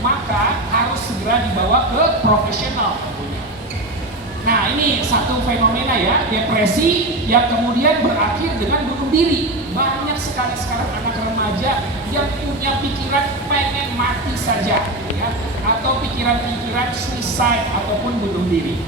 maka harus segera dibawa ke profesional tentunya. Nah, ini satu fenomena ya, depresi yang kemudian berakhir dengan bunuh diri. Banyak sekali sekarang anak remaja yang punya pikiran pengen mati saja ya, atau pikiran-pikiran suicide ataupun bunuh diri.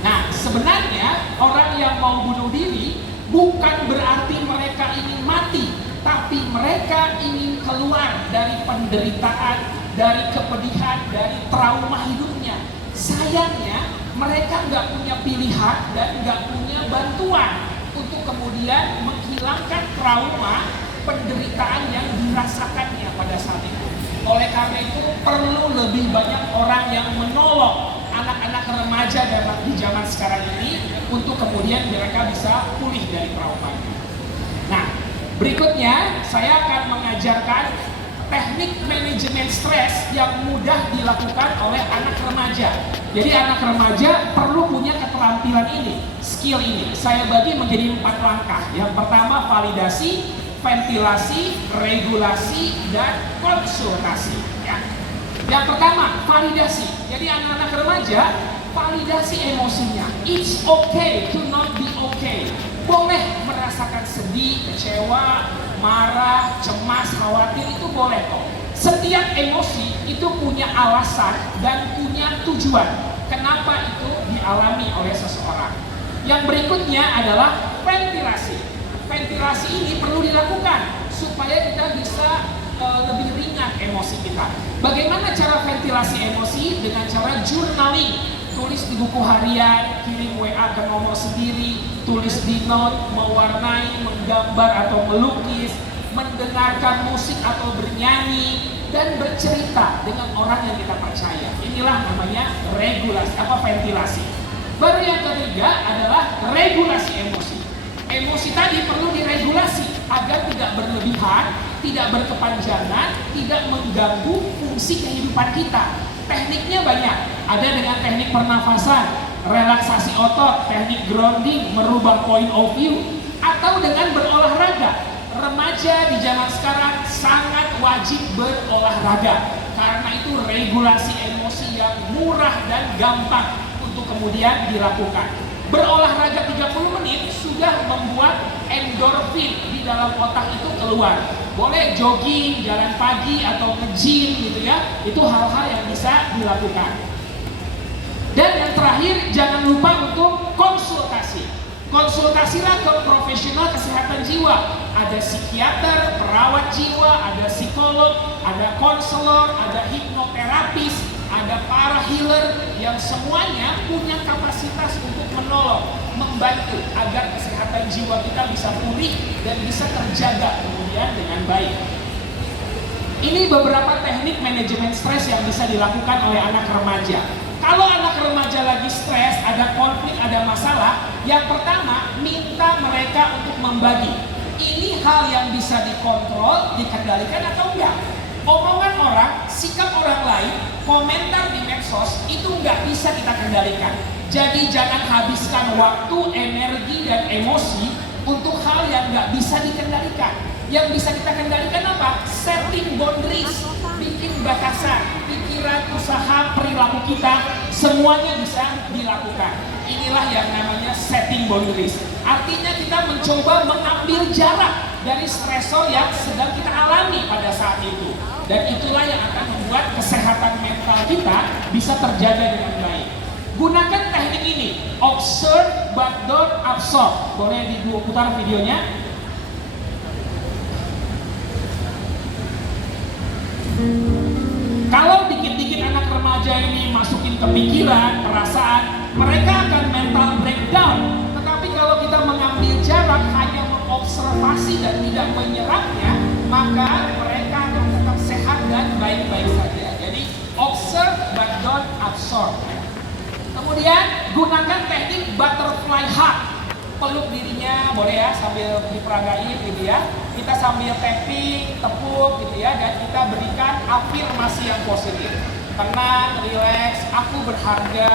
Nah, sebenarnya orang yang mau bunuh diri bukan berarti mereka ingin mati, tapi mereka ingin keluar dari penderitaan, dari kepedihan, dari trauma hidupnya. Sayangnya mereka nggak punya pilihan dan nggak punya bantuan untuk kemudian menghilangkan trauma penderitaan yang dirasakannya pada saat itu. Oleh karena itu perlu lebih banyak orang yang menolong anak-anak remaja di zaman sekarang ini untuk kemudian mereka bisa pulih dari traumanya. Nah, berikutnya saya akan mengajarkan teknik manajemen stres yang mudah dilakukan oleh anak remaja. Jadi anak remaja perlu punya keterampilan ini, skill ini. Saya bagi menjadi 4 langkah. Yang pertama validasi, ventilasi, regulasi, dan konsultasi. Ya. Yang pertama validasi. Jadi anak-anak remaja validasi emosinya. It's okay to not be okay. Boleh merasakan sedih, kecewa, marah, cemas, khawatir, itu boleh kok. Setiap emosi itu punya alasan dan punya tujuan kenapa itu dialami oleh seseorang. Yang berikutnya adalah ventilasi. Ventilasi ini perlu dilakukan supaya kita bisa lebih ringan emosi kita. Bagaimana cara ventilasi emosi? Dengan cara journaling. Tulis di buku harian, kirim WA ke nomor sendiri, tulis di note, mewarnai, menggambar atau melukis, mendengarkan musik atau bernyanyi, dan bercerita dengan orang yang kita percaya. Inilah namanya ventilasi. Baru yang ketiga adalah regulasi emosi. Emosi tadi perlu diregulasi agar tidak berlebihan, tidak berkepanjangan, tidak mengganggu fungsi kehidupan kita. Tekniknya banyak, ada dengan teknik pernafasan, relaksasi otot, teknik grounding, merubah point of view, atau dengan berolahraga. Remaja di zaman sekarang sangat wajib berolahraga, karena itu regulasi emosi yang murah dan gampang untuk kemudian dilakukan. Berolahraga 30 menit sudah membuat endorfin di dalam otak itu keluar. Boleh jogging, jalan pagi, atau nge-gym gitu ya. Itu hal-hal yang bisa dilakukan. Dan yang terakhir, jangan lupa untuk konsultasi. Konsultasilah ke profesional kesehatan jiwa. Ada psikiater, perawat jiwa, ada psikolog, ada konselor, ada hipnoterapis, ada para healer yang semuanya punya kapasitas untuk menolong, membantu agar kesehatan jiwa kita bisa pulih dan bisa terjaga kemudian dengan baik. Ini beberapa teknik manajemen stres yang bisa dilakukan oleh anak remaja. Kalau anak remaja lagi stres, ada konflik, ada masalah, yang pertama minta mereka untuk membagi. Ini hal yang bisa dikontrol, dikendalikan atau enggak. Omongan orang, sikap orang lain, komentar di medsos itu nggak bisa kita kendalikan. Jadi jangan habiskan waktu, energi, dan emosi untuk hal yang nggak bisa dikendalikan. Yang bisa kita kendalikan apa? Setting boundaries, bikin batasan, pikiran, usaha, perilaku kita, semuanya bisa dilakukan. Inilah yang namanya setting boundaries. Artinya kita mencoba mengambil jarak dari stresor yang sedang kita alami pada saat itu. Dan itulah yang akan membuat kesehatan mental kita bisa terjaga dengan baik. Gunakan teknik ini, observe but don't absorb. Boleh diputar videonya? Kalau dikit-dikit anak remaja ini masukin ke pikiran, perasaan, mereka akan mental breakdown. Tetapi kalau kita mengambil jarak, hanya mengobservasi dan tidak menyerapnya, maka mereka akan tetap sehat dan baik-baik saja. Jadi observe but don't absorb. Kemudian gunakan teknik butterfly hug. Peluk dirinya, boleh ya, sambil diperagain gitu ya. Kita sambil tapping, tepuk gitu ya, dan kita berikan afirmasi yang positif. Tenang, relax, aku berharga.